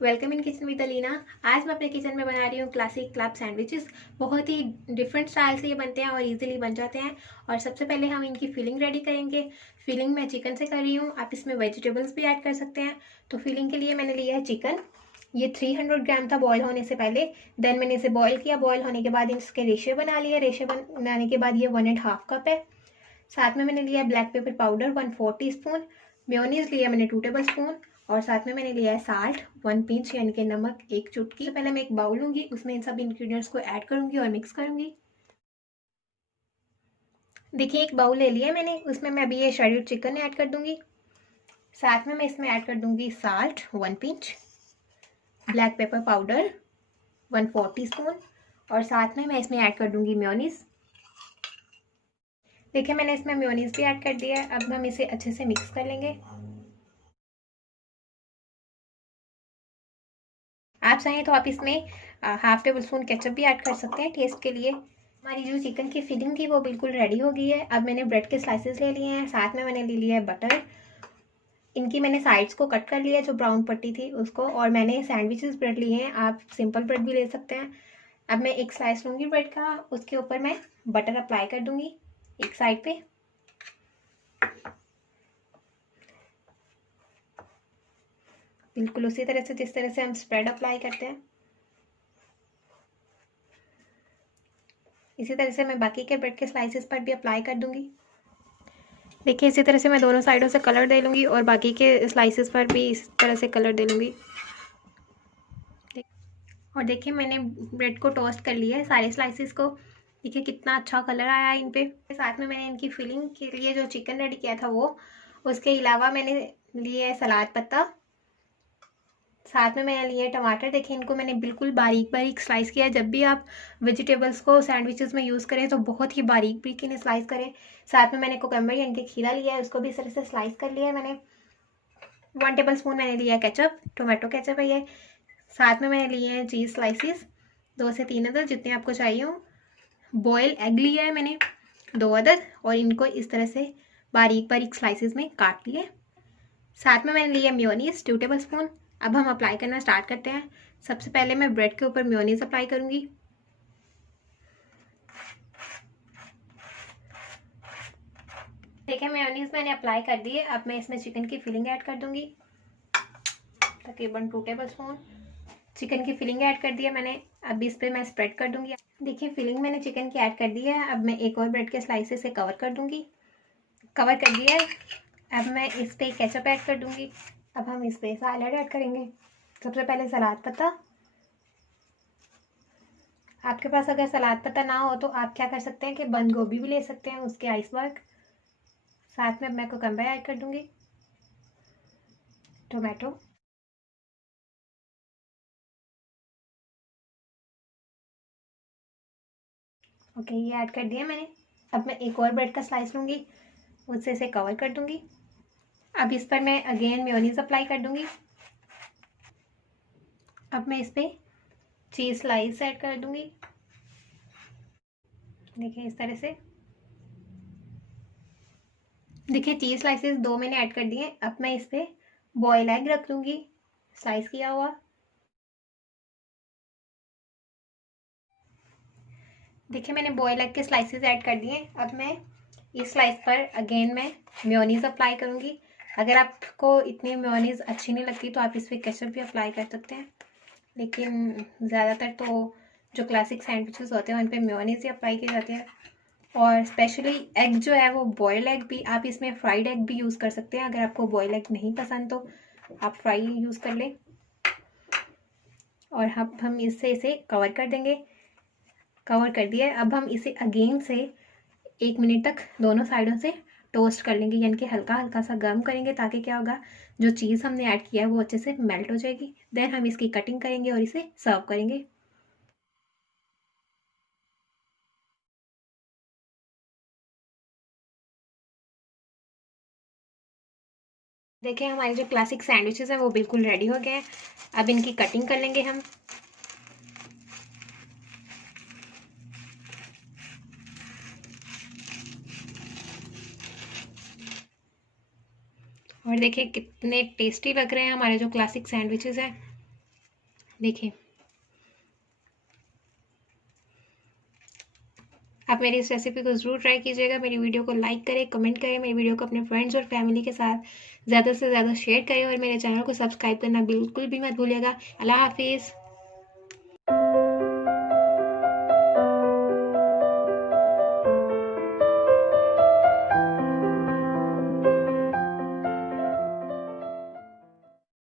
Welcome in kitchen with Alina. आज मैं अपने किचन में बना रही हूँ क्लासिक क्लब सैंडविचेस। बहुत ही डिफरेंट स्टाइल से ये बनते हैं और इजीली बन जाते हैं। और सबसे पहले हम इनकी फिलिंग रेडी करेंगे। फिलिंग मैं चिकन से कर रही हूँ, आप इसमें वेजिटेबल्स भी ऐड कर सकते हैं। तो फिलिंग के लिए मैंने लिया है चिकन। ये 300 ग्राम था बॉयल होने से पहले। देन मैंने इसे बॉयल किया। बॉयल होने के बाद इसके रेशे बना लिए। रेशे बनाने के बाद ये 1.5 कप है। साथ में मैंने लिया black pepper powder 1/4 teaspoon. Mayonnaise लिया मैंने 2 टेबल स्पून। और साथ में मैंने लिया है साल्ट 1 पिंच यानी कि नमक 1 चुटकी। तो पहले मैं एक बाउल लूंगी, उसमें इन सब इंग्रेडिएंट्स को ऐड करूंगी और मिक्स करूंगी। देखिए एक बाउल ले लिया मैंने, उसमें मैं अभी ये श्रेडेड चिकन ऐड कर दूंगी। साथ में मैं इसमें ऐड कर दूंगी salt 1 pinch, black pepper powder 1/4 teaspoon और साथ में मैं इसमें ऐड कर दूंगी मेयोनीज। देखिए मैंने इसमें मेयोनीज भी ऐड कर दिया है। अब हम इसे अच्छे से मिक्स कर लेंगे। आप चाहें तो आप इसमें हाफ टेबल स्पून केचप भी ऐड कर सकते हैं टेस्ट के लिए। हमारी जो चिकन की फिलिंग थी वो बिल्कुल रेडी हो गई है। अब मैंने ब्रेड के स्लाइसेस ले लिए हैं, साथ में मैंने ले लिया है बटर। इनकी मैंने साइड्स को कट कर लिया है, जो ब्राउन पट्टी थी उसको। और मैंने सैंडविचेस ब्रेड लिए हैं, आप सिंपल ब्रेड भी ले सकते हैं। अब मैं एक स्लाइस लूँगी ब्रेड का, उसके ऊपर मैं बटर अप्लाई कर दूँगी एक साइड पे। बिल्कुल उसी तरह से जिस तरह से हम स्प्रेड अप्लाई करते हैं, इसी तरह से मैं बाकी के ब्रेड के स्लाइसेस पर भी अप्लाई कर दूँगी। देखिए इसी तरह से मैं दोनों साइडों से कलर दे लूँगी और बाकी के स्लाइसेस पर भी इस तरह से कलर दे लूँगी। और देखिए मैंने ब्रेड को टोस्ट कर लिया है सारे स्लाइसेस को। देखिए कितना अच्छा कलर आया है इन पे। साथ में मैंने इनकी फिलिंग के लिए जो चिकन रेडी किया था वो, उसके अलावा मैंने लिए है सलाद पत्ता। साथ में मैंने लिए टमाटर। देखिए इनको मैंने बिल्कुल बारीक बारीक स्लाइस किया है। जब भी आप वेजिटेबल्स को सैंडविचेस में यूज़ करें तो बहुत ही बारीक बारीक इन्हें स्लाइस करें। साथ में मैंने कोकम्बर यानी कि खीरा लिया है, उसको भी इस तरह से स्लाइस कर लिया है मैंने। 1 टेबल स्पून मैंने लिया है केचप, टोमेटो केचप है ये। साथ में मैंने लिए हैं चीज़ स्लाइसिस 2 से 3 अदद, जितने आपको चाहिए हो। बॉयल एग लिया है मैंने 2 अदद और इनको इस तरह से बारीक बारीक स्लाइसिस में काट लिए। साथ में मैंने लिया मेयोनीज 2 टेबल स्पून। अब हम अप्लाई करना स्टार्ट करते हैं। सबसे पहले मैं ब्रेड के ऊपर मेयोनीज अप्लाई करूंगी। देखिए मेयोनीज मैंने अप्लाई कर दी है। अब मैं इसमें चिकन की फिलिंग ऐड कर दूंगी, तकरीबन 2 टेबल स्पून चिकन की फिलिंग ऐड कर दी है मैंने। अब इस पर मैं स्प्रेड कर दूंगी। देखिए फिलिंग मैंने चिकन की ऐड कर दी है। अब मैं एक और ब्रेड के स्लाइसेस से कवर कर दूंगी। कवर कर दिया है। अब मैं इस पर केचप ऐड कर दूंगी। अब हम इस पर सैलड ऐड करेंगे। सबसे पहले सलाद पत्ता। आपके पास अगर सलाद पत्ता ना हो तो आप क्या कर सकते हैं कि बंद गोभी भी ले सकते हैं, उसके आइसबर्ग। साथ में मैं कोकम्बर ऐड कर दूंगी, टोमेटो। ओके ये ऐड कर दिया मैंने। अब मैं एक और ब्रेड का स्लाइस लूँगी, उससे इसे कवर कर दूंगी। अब इस पर मैं अगेन मेयोनीज अप्लाई कर दूंगी। अब मैं इस पर चीज़ स्लाइस ऐड कर दूंगी। देखिए इस तरह से। देखिए चीज़ स्लाइसेस 2 मैंने ऐड कर दिए। अब मैं इस पर बॉयल एग रख दूंगी, स्लाइस किया हुआ। देखिए मैंने बॉयल एग के स्लाइसेस ऐड कर दिए। अब मैं इस स्लाइस पर अगेन मैं मेयोनीज अप्लाई करूंगी। अगर आपको इतनी मेयोनीज अच्छी नहीं लगती तो आप इस पर केचप भी अप्लाई कर सकते हैं, लेकिन ज़्यादातर तो जो क्लासिक सैंडविचेस होते हैं उन पर मेयोनीज ही अप्लाई की जाती है। और स्पेशली एग जो है वो बॉयल एग भी, आप इसमें फ्राइड एग भी यूज़ कर सकते हैं। अगर आपको बॉयल एग नहीं पसंद तो आप फ्राई यूज़ कर लें। और हम इससे इसे कवर कर देंगे। कवर कर दिया है। अब हम इसे अगेन से 1 मिनट तक दोनों साइडों से टोस्ट कर लेंगे, यानी कि हल्का हल्का सा गर्म करेंगे, ताकि क्या होगा जो चीज़ हमने ऐड किया है वो अच्छे से मेल्ट हो जाएगी। देन हम इसकी कटिंग करेंगे और इसे सर्व करेंगे। देखिए हमारे जो क्लासिक सैंडविचेस हैं वो बिल्कुल रेडी हो गए हैं। अब इनकी कटिंग कर लेंगे हम। और देखिए कितने टेस्टी लग रहे हैं हमारे जो क्लासिक सैंडविचेस हैं। देखें, आप मेरी इस रेसिपी को ज़रूर ट्राई कीजिएगा। मेरी वीडियो को लाइक करें, कमेंट करें, मेरी वीडियो को अपने फ्रेंड्स और फैमिली के साथ ज़्यादा से ज़्यादा शेयर करें और मेरे चैनल को सब्सक्राइब करना बिल्कुल भी मत भूलिएगा। अल्लाह हाफिज़।